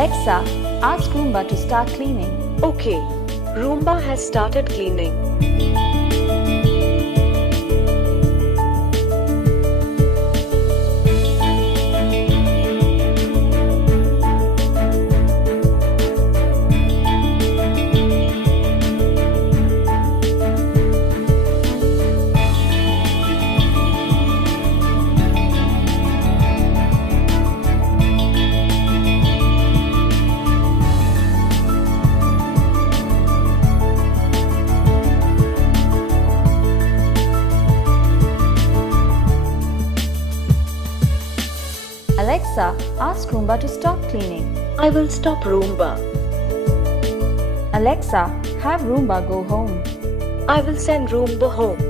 Alexa, ask Roomba to start cleaning. Okay, Roomba has started cleaning. Alexa, ask Roomba to stop cleaning. I will stop Roomba. Alexa, have Roomba go home. I will send Roomba home.